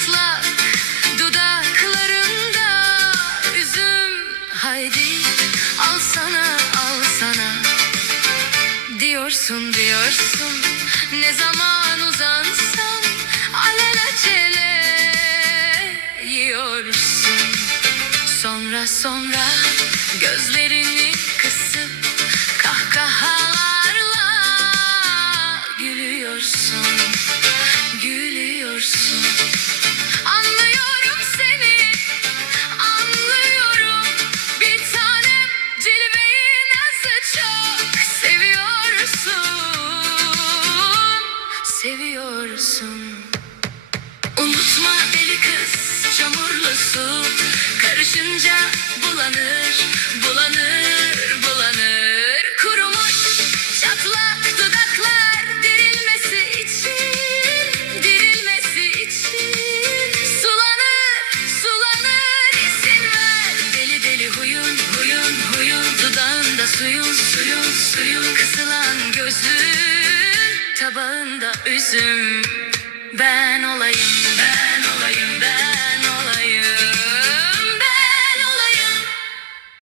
çatlak dudaklarında üzüm. Haydi al sana, al sana diyorsun, diyorsun. Ne zaman uzansam alelacele yiyorsun. Sonra sonra gözlerini kısıp kahkahalarla gülüyorsun, gülüyorsun. Anlıyorum seni, anlıyorum bir tanem, cilveyi nasıl çok seviyorsun, seviyorsun. Unutma deli kız, çamurlu su karışınca bulanır, bulanır, bulanır. Kurumuş çatlak dudaklar dirilmesi için, dirilmesi için sulanır, sulanır. İzin ver deli deli huyun, huyun, huyun. Dudağında suyun, suyun, suyun. Kısılan gözün, tabağında üzüm. Ben olayım, ben olayım, ben